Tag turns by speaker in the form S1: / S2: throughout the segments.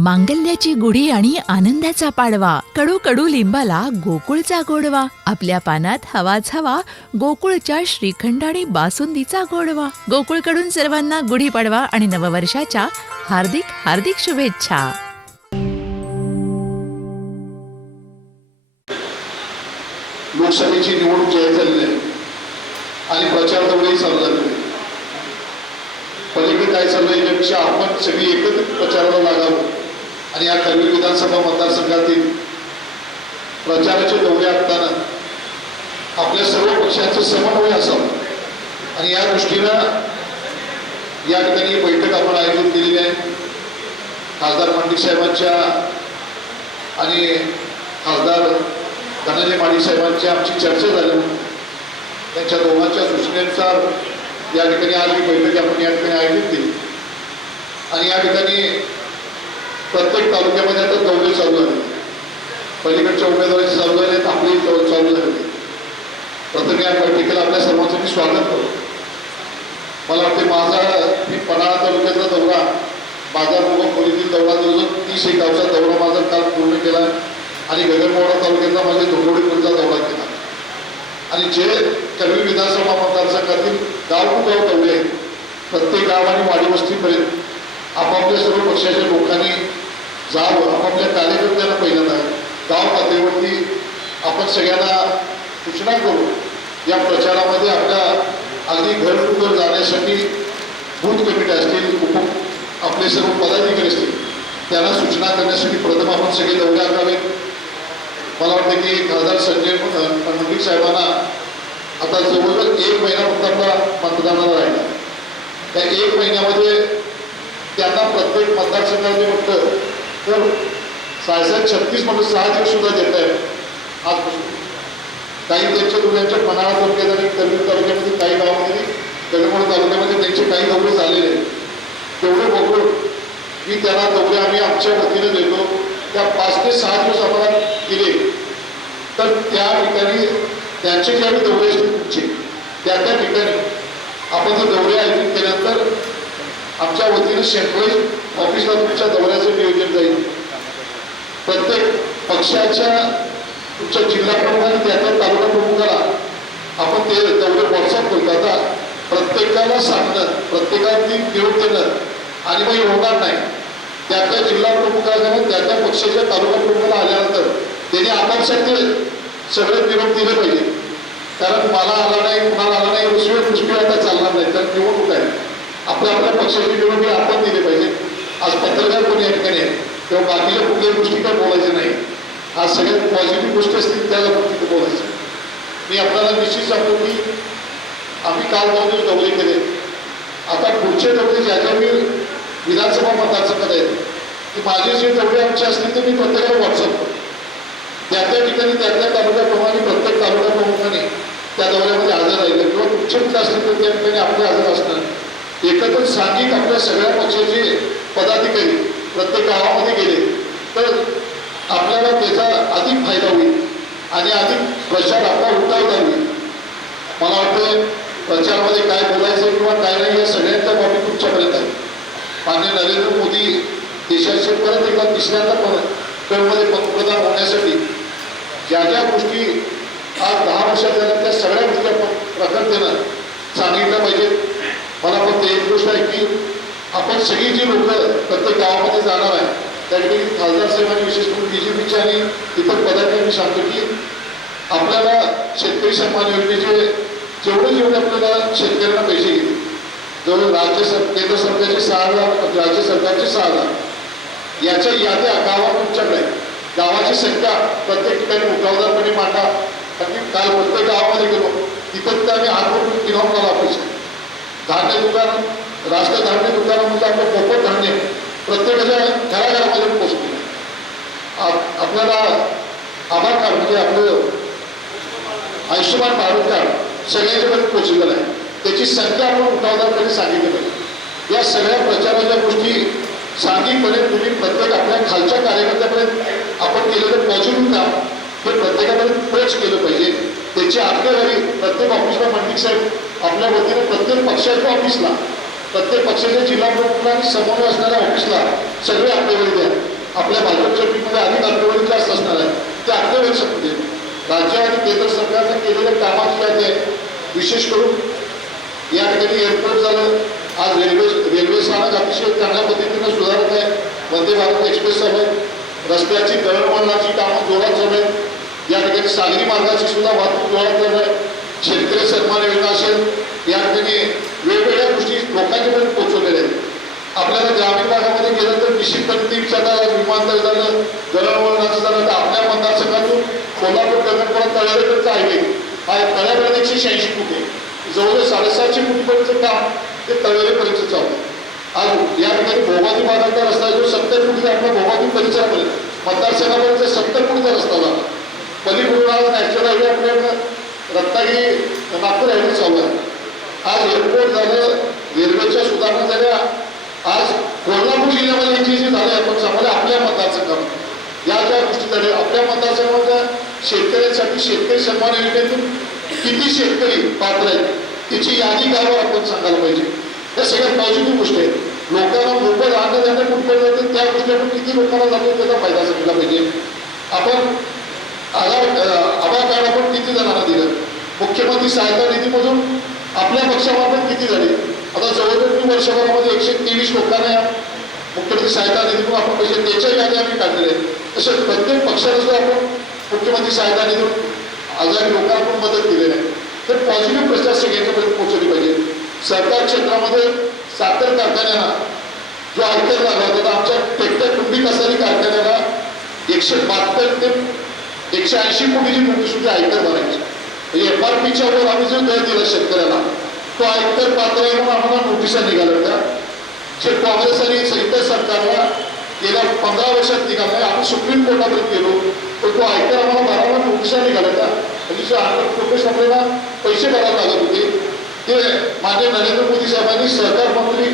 S1: मांगल्याची गुढी आणि आनंदाचा पाडवा. कडू कडू लिंबाला गोकुळचा गोडवा. आपल्या पानात हवाच हवा गोकुळच्या श्रीखंड आणि बासुंदीचा गोडवा. गोकुळकडून सर्वांना गुढी पाडवा आणि नववर्षाच्या हार्दिक हार्दिक शुभेच्छा.
S2: लोकसभेची निवडणूक जाहीर झालेली आहे. आणि प्रचार दौरेही चालू झालेले आहे. पलीकडे काय चाललंय आहे याच्यापेक्षा आपण सगळी एकत्रित प्रचाराला लागावं. आणि या कर्वी विधानसभा मतदारसंघातील प्रचाराचे दौरे असताना आपल्या सर्व पक्षांचं समन्वय असावं. आणि या दृष्टीनं या ठिकाणी बैठक आपण आयोजित केलेली आहे. खासदार मांडिक साहेबांच्या आणि खासदार धनंजय माडी साहेबांची आमची चर्चा झाली. त्यांच्या दोघांच्या सूचनेनुसार या ठिकाणी आज ही बैठक आपण या ठिकाणी आयोजित केली. आणि या ठिकाणी प्रत्येक तालुक्यामध्ये आता दौरे चालू झाले पलीकडच्या उमेदवारी चालू झाले आपले चालू झाले प्रथम या बैठकीला आपल्या सर्वांचं मी स्वागत करतो मला वाटते माझा मी पन्हाळा तालुक्याचा दौरा माझा खोलीतील दौरा जवळजवळ तीस एक गावचा दौरा माझा काल पूर्ण केला आणि गगनबावडा तालुक्याचा माझ्या धोंडोडीपूरचा दौरा केला. आणि जे कर्वी विधानसभा मतदारसंघातील गाव टू गाव दौरे आहेत प्रत्येक गाव आणि वाडीवस्तीपर्यंत आपापल्या सर्व पक्षाच्या लोकांनी जावं आपापल्या कार्यकर्त्यांना पहिल्यांदा गाव पातळीवरती आपण सगळ्यांना सूचना करू. या प्रचारामध्ये आपल्या अगदी घर जाण्यासाठी बूथ कमिटी असतील उप आपले सर्व पदाधिकारी असतील त्यांना सूचना करण्यासाठी प्रथम आपण सगळे दौरे आखावेत मला वाटतं की खासदार संजय पंडित साहेबांना आता जवळजवळ एक महिना फक्त आपला मतदानाला राहिला. त्या एक महिन्यामध्ये त्यांना प्रत्येक मतदारसंघामध्ये फक्त तर साडेसात छत्तीस म्हणून सहा दिवस सुद्धा देत आहेत. आजपासून. काही त्यांच्या तुझ्यांच्या पन्हाळा तालुक्यात आणि कर्जत तालुक्यामध्ये काही गावामध्ये गडमोड तालुक्यामध्ये त्यांचे काही दौरे झालेले आहेत तेवढे बघून मी त्यांना दौरे आम्ही आमच्या वतीने देतो. त्या पाच ते सहा दिवस आम्हाला दिले. तर त्या ठिकाणी त्यांचे ज्यावेळी दौरे असतील तुमचे त्या त्या ठिकाणी आपण जर दौरे आयोजित केल्यानंतर आमच्या वतीने सेंट्रलाइज ऑफिसच्या दौऱ्याचं नियोजन जाईल प्रत्येक पक्षाच्या तुमच्या जिल्हा प्रमुख आणि त्या तालुका प्रमुखाला आपण ते दौरे व्हॉट्सअप करतो आता प्रत्येकाला सांगणं प्रत्येकाला निरोप देणं आणि काही होणार नाही. त्या त्या जिल्हा प्रमुखाला त्या त्या पक्षाच्या तालुका प्रमुखाला आल्यानंतर त्यांनी ते सगळे निरोप दिले पाहिजे. कारण मला आला नाही कुणाला आला नाही दुसऱ्या दृष्टी आता चालणार नाही. तर निवडणूक आहे. आपल्या आपल्या पक्षाची निवडणूक आपण दिली पाहिजे. आज पत्रकार कोणी या ठिकाणी किंवा बाकीच्या कुठल्याही गोष्टी काय बोलायच्या नाही. आज सगळ्यात पॉझिटिव्ह गोष्ट असतील त्याला पण तिथे बोलायचं. मी आपल्याला निश्चित सांगतो की आम्ही काल दोन दिवस दौरे केले. आता पुढचे दौरे ज्या ज्या मी विधानसभा मतदारसंघात आहेत की माझे जे दौरे आमचे असतील ते मी प्रत्येकाला व्हॉट्सअप करतो. त्या त्या ठिकाणी त्या त्या तालुक्याप्रमाणे प्रत्येक तालुका प्रमुखाने त्या दौऱ्यामध्ये हजर राहिलं. किंवा तुमचे मित्र असतील तर त्या ठिकाणी आपले हजर असणार. एकत्र सांघिक आपल्या सगळ्या पक्षाचे पदाधिकारी प्रत्येक गावामध्ये गेले तर आपल्याला त्याचा अधिक फायदा होईल आणि अधिक प्रचार आपला उठावदार होईल. मला वाटतं प्रचारामध्ये काय बोलायचं किंवा काय नाही या सगळ्यांच्या बाबी तुमच्यापर्यंत आहे. माननीय नरेंद्र मोदी देशाचे परत एका तिसऱ्यांदा परत टर्ममध्ये पंतप्रधान होण्यासाठी ज्या ज्या गोष्टी आज दहा वर्षात झाल्या त्या सगळ्या गोष्टी आपण प्रखरतेनं सांगितल्या पाहिजेत. मला फक्त एक गोष्ट आहे की आपण सगळी जी लोक प्रत्येक गावामध्ये जाणार आहे त्या ठिकाणी खासदार साहेबांनी विशेष करून बी जे पीच्या आणि इतर पदाधिकारी सांगतो की आपल्याला शेतकरी सन्मान योजनेचे जेवढे जेवढे आपल्याला शेतकऱ्यांना पैसे घेतील जवळ राज्य सर केंद्र सरकारचे सहा हजार राज्य सरकारचे सहा हजार याच्या याद्या गावात तुमच्याकडे गावाची संख्या प्रत्येक ठिकाणी उठावदारपणे मांडा. कारण काल प्रत्येक गावामध्ये गेलो तिथं तर आम्ही हात पकडून मला धान्य दुकान राष्ट्र धान्य दुकानामध्ये आपलं मोफत धान्य प्रत्येकाच्या घराघरामध्ये पोहोचले आपल्याला आभार कार्ड म्हणजे आपलं आयुष्यमान भारत कार्ड सगळ्यांच्यापर्यंत पोचलेलं आहे. त्याची संख्या आपण उठावदारपणे सांगितली पाहिजे. या सगळ्या प्रचाराच्या गोष्टी सांगितपणे तुम्ही प्रत्येक आपल्या खालच्या कार्यकर्त्यापर्यंत आपण केलेलं पॉझिटिव्ह काम हे प्रत्येकापर्यंत पोच केलं पाहिजे. त्याची आकडेवारी प्रत्येक ऑफिसला मंडळी साहेब आपल्या वतीने प्रत्येक पक्षाच्या ऑफिसला प्रत्येक पक्षाच्या जिल्हा प्रमुखांना आणि समोर असणाऱ्या ऑफिसला सगळे आकडेवारी द्या. आपल्या भाजपच्या टीममध्ये अधिक आकडेवारी जास्त असणार आहे ते आकडेवारी संपते राज्य आणि केंद्र सरकारने केलेल्या कामाची यादी आहे? विशेष करून या ठिकाणी एअरपोर्ट झालं. आज रेल्वे रेल्वे स्थानक अतिशय चांगल्या पद्धतीनं सुधारत आहे. वंदे भारत एक्सप्रेस चालू आहे. रस्त्याची दळणवळणाची कामं जोरात चालू आहेत. या ठिकाणी सागरी मार्गाची सुद्धा वाहतूक जोरात चालू आहे. शेतकरी सन्मान योजना असेल. या ठिकाणी वेगवेगळ्या गोष्टी लोकांच्यापर्यंत पोहोचवलेल्या आहेत. आपल्याला ग्रामीण भागामध्ये गेलं तर निश्चितपणे आता विमानतळ झालं दळणवळणाचं झालं तर आपल्या मतदारसंघातून कोल्हापूर गगनपुरात तळ्यापर्यंत हायवे हा तळ्यापर्यंत एकशे शहाऐंशी फूट आहे. जवळजवळ साडेसातशे फुटीपर्यंतचं काम ते तळेपर्यंत चालू आहे. आज या ठिकाणी भोगादी भागाचा रस्ता आहे जो सत्तर फुटीचा आपला भोगादी परिसरापर्यंत. मतदारसंघापर्यंत सत्तर फुटीचा रस्ता झाला. पलीकडून आज नॅशनल हायवे आपल्याकडं रत्नागिरी नागपूर हायवे चालू आहे. आज एअरपोर्ट झालं रेल्वेच्या सुधारणा झाल्या. आज कोल्हापूर जिल्ह्यामध्ये हे जे जे झाले आपण सांगायला आपल्या मतदारसंघामध्ये या ज्या गोष्टी झाल्या आपल्या मतदारसंघामध्ये शेतकऱ्यांसाठी शेतकरी सन्मान योजनेतून किती शेतकरी पात्र आहेत तिची यादी गावं आपण सांगायला पाहिजे. या सगळ्यात पॉझिटिव्ह गोष्ट आहेत लोकांना मोबाईल अन्न देणं कुठपर्यंत जाते त्या गोष्टी आपण किती लोकांना जातो त्याचा फायदा सांगितला पाहिजे. आपण आधार आधार कार्ड आपण किती जणांना दिलं? मुख्यमंत्री सहायता निधीमधून आपल्या पक्षामार्फत किती झाले? आता जवळजवळ वर्षभरामध्ये एकशे तेवीस लोकांना या मुख्यमंत्री सहायता निधीतून आपण पैसे त्याच्या यादी आम्ही काढलेले आहेत. तसेच प्रत्येक पक्षाला सुद्धा आपण मुख्यमंत्री सहायता निधीतून आजारी लोकांना आपण मदत केलेली आहे. तर पॉझिटिव्ह प्रचार सगळ्यांच्यापर्यंत पोहोचवली पाहिजे. सरकार क्षेत्रामध्ये साखर कारखान्यांना जो आयकर लागला होता आमच्या टेक्टर कुंभी कसारी कारखान्याला एकशे बहात्तर ते एकशे ऐंशी कोटीची नोटीस सुद्धा आयकर भरायची. म्हणजे एफ आर पीच्या वर आम्ही जो दर दिला शेतकऱ्याला तो आयकर पात्र आहे म्हणून आम्हाला नोटिसा निघाल्या होत्या. जे काँग्रेस आणि इतर सरकारला गेल्या पंधरा वर्षात निघाला आम्ही सुप्रीम कोर्टापर्यंत गेलो तर तो आयकर आम्हाला भरायला नोटिसा निघाल्या होत्या. म्हणजे जे आयकर रुपये आपल्याला पैसे भरायला लागत होते ते माझे नरेंद्र मोदी साहेबांनी सहकार मंत्री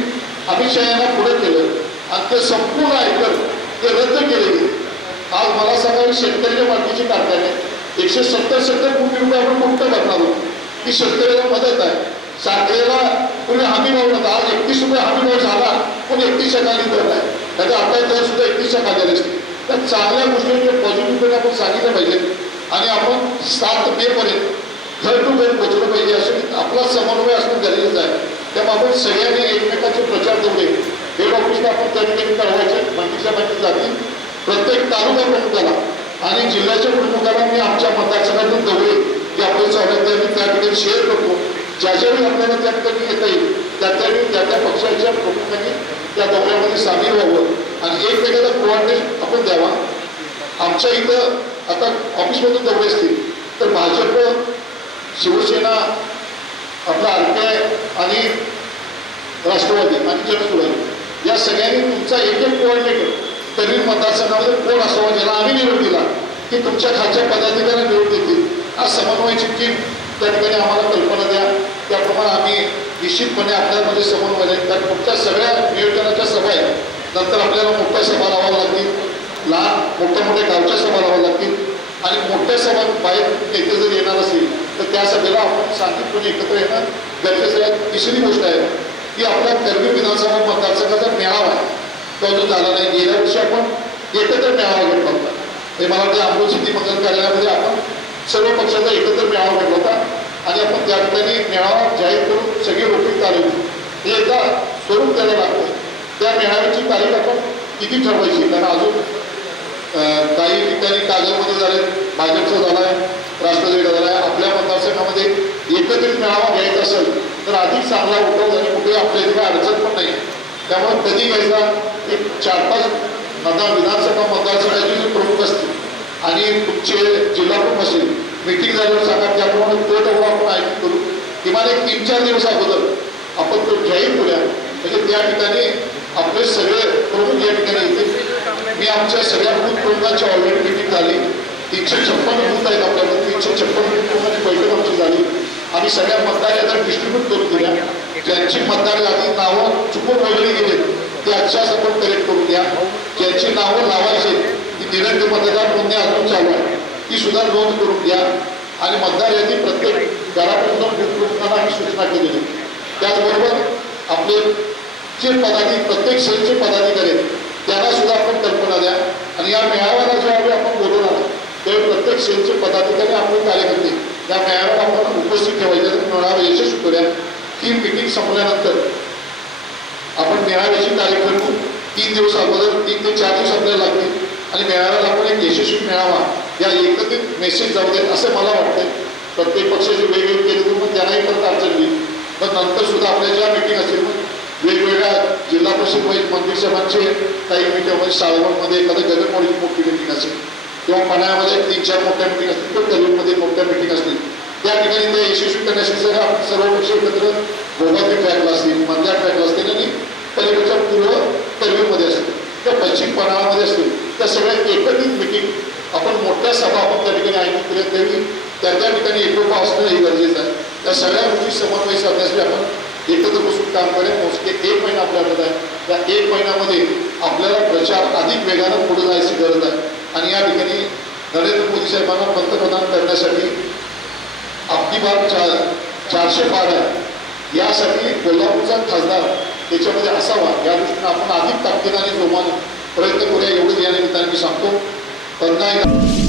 S2: अमित शहा यांना पुढे केलं आणि ते संपूर्ण आयकर ते रद्द केले गेले. आज मला सांगा शेतकऱ्याच्या मालकीचे कारखाने एकशे सत्तर सत्तर कोटी रुपये आपण कुठं भरणार आहोत. ही शेतकऱ्याला मदत आहे. साखरेला पूर्वी हमी भाव नव्हता. आज एकतीस रुपये हमी भाव झाला पण एकतीसच्या खाली दर आहे. त्याचा आता दर सुद्धा एकतीसच्या खाली असते. त्या चांगल्या गोष्टी पॉझिटिव्ह आपण सांगितलं पाहिजे. आणि आपण सात मे पर्यंत घर टू घर पोचलं पाहिजे. असं आपला समन्वय असणं गरजेचं आहे. त्यामुळे आपण सगळ्यांनी एकमेकाचे प्रचार दौरे हे बाबतीत आपण त्या ठिकाणी कळवायचे मंत्रीच्या माहिती जातील. प्रत्येक तालुका प्रमुखाला आणि जिल्ह्याच्या प्रमुखाला मी आमच्या मतदारसंघातून दौरे जे आपले स्वागत आहेत त्या ठिकाणी शेअर करतो. ज्या वेळी आपल्याला त्या ठिकाणी येता येईल त्या त्यावेळी त्या त्या पक्षाच्या प्रमुखांनी त्या दौऱ्यामध्ये सामील व्हावं. आणि एकमेकाला कोऑर्डिनेट आपण द्यावा. आमच्या इथं आता ऑफिसमधून दौरे असतील तर भाजप शिवसेना आपला आर पी आय आणि राष्ट्रवादी आणि जनसुराजी या सगळ्यांनी तुमचा एक एक कोऑर्डिनेटर तरी मतदारसंघामध्ये कोण असावा ज्याला आम्ही निवड दिला. की तुमच्या खालच्या पदाधिकारी निवड देतील. आज समन्वयाची टीम त्या ठिकाणी आम्हाला कल्पना द्या. त्याप्रमाणे आम्ही निश्चितपणे आपल्यामध्ये समन्वय आहे. कारण पुढच्या सगळ्या नियोजनाच्या सभा आहेत. नंतर आपल्याला मोठ्या सभा लावाव्या लागतील. लहान मोठ्या मोठ्या गावच्या सभा लावाव्या लागतील. आणि मोठ्या सभा बाहेर नेते जर येणार असेल तर त्या सभेला आपण शांतिपूर्ण एकत्र येणं गरजेचं आहे. तिसरी गोष्ट आहे की आपल्या करवी विधानसभा मतदारसंघाचा मेळावा आहे. तो अजून झाला नाही. गेल्या वर्षी आपण एकत्र मेळावा घेतला होता. हे मला वाटतं आंबोल शेती मंगल कार्यालयामध्ये आपण सर्व पक्षाचा एकत्र मेळावा घेतला होता. आणि आपण त्या ठिकाणी मेळावा जाहीर करून सगळी लोक चालवली हे एकदा स्वरूप द्यायला लागतं त्या मेळाव्याची तारीख आपण किती ठरवायची? कारण अजून काही ठिकाणी कागदमध्ये झाले. भाजपचा झालाय राष्ट्रवादीचा आहे आपल्या मतदारसंघामध्ये एकत्रित मेळावा घ्यायचा असेल तर अधिक चांगला उठाव आणि कुठे आपल्या इथे काही अडचण पण नाही. त्यामुळे कधी घ्यायचा? चार पाच मतदार विधानसभा मतदारसंघाची जे प्रमुख असतील आणि तुमचे जिल्हा प्रमुख असेल मिटिंग झाल्यावर सांगा त्याप्रमाणे तो तेवढा आपण आयोजित करू. किमान एक तीन चार दिवस अगोदर आपण तो जाहीर करूया. म्हणजे त्या ठिकाणी आपले सगळे प्रमुख या ठिकाणी येतील. मी आमच्या सगळ्या बूथ प्रमुखांची ऑलरेडी मिटिंग झाली. तीनशे छप्पन बूथ आहेत आपल्याकडे. तीनशे छप्पन बूथ प्रमुखांची बैठक आमची झाली. आम्ही सगळ्या मतदार याद्या डिस्ट्रीब्यूट करून दिल्या. ज्यांची मतदार यादी नावं चुकून वगैरे गेले क्लबच्या आजच्याच कलेक्ट करून द्या ज्यांची नावं लावायची ती दिनांक मतदार नोंदणी अजून चालू आहे ती सुद्धा नोंद करून द्या आणि मतदार यादी प्रत्येक घरापर्यंत बूथ आम्ही सूचना केलेली. त्याचबरोबर आपले जे पदाधिकारी प्रत्येक सेलचे पदाधिकारी त्यांना सुद्धा आपण कल्पना द्या. आणि या मेळाव्याला ज्यावेळी आपण बोलून आलो त्यावेळी प्रत्येक सेलचे पदाधिकारी आपले कार्यकर्ते या मेळाव्याला आपण उपस्थित ठेवायचे. मेळावा यशस्वी करूया. ही मिटिंग संपल्यानंतर आपण मेळाव्याची तारीख ठरवू. तीन दिवस अगोदर तीन ते चार दिवस आपल्याला लागतील. आणि मेळाव्याला आपण एक यशस्वी मेळावा या एकत्रित मेसेज जाऊ देत असं मला वाटतंय. प्रत्येक पक्षाचे वेगवेगळे केले तर मग त्यांनाही परत अडचण येईल. पण नंतर सुद्धा आपल्या ज्या मिटिंग असेल मग वेगवेगळ्या जिल्हा परिषद वैज मंदिर सभांचे काही मिटिंग म्हणजे साळवणमध्ये एखादं गगनमोडीची मोठी मिटिंग असेल किंवा पण्यामध्ये तीन चार मोठ्या मिटिंग असतील किंवा करीमध्ये मोठ्या मिटिंग असतील त्या ठिकाणी ते यशस्वी करण्यासाठी सर आपण सर्व पक्ष एकत्र भोगाती ट्रॅकला असतील मंद्या ट्रॅकला असतील आणि पलीकडच्या पूर्व कर्वीमध्ये असतील. त्या पश्चिम पन्हाळामध्ये असतील. त्या सगळ्या एकत्रित मिटिंग आपण मोठ्या सभा आपण त्या ठिकाणी आयोजित केल्या. तरी त्या त्या ठिकाणी एकोपा असणं हे गरजेचं आहे. त्या सगळ्या गोष्टी समन्वय साधण्यासाठी आपण एकत्र बसून काम करेल मोजके एक महिना आपल्याकडे आहे. त्या एक महिन्यामध्ये आपल्याला प्रचार अधिक वेगानं पुढे जायची गरज आहे. आणि या ठिकाणी नरेंद्र मोदी साहेबांना पंतप्रधान करण्यासाठी आपली बाग चार चारशे पार आहे. यासाठी कोल्हापूरचा खासदार त्याच्यामध्ये असावा. या दृष्टीने आपण अधिक ताकदीने आणि प्रयत्न करूया. एवढंच या निमित्ताने मी सांगतो. पण नाही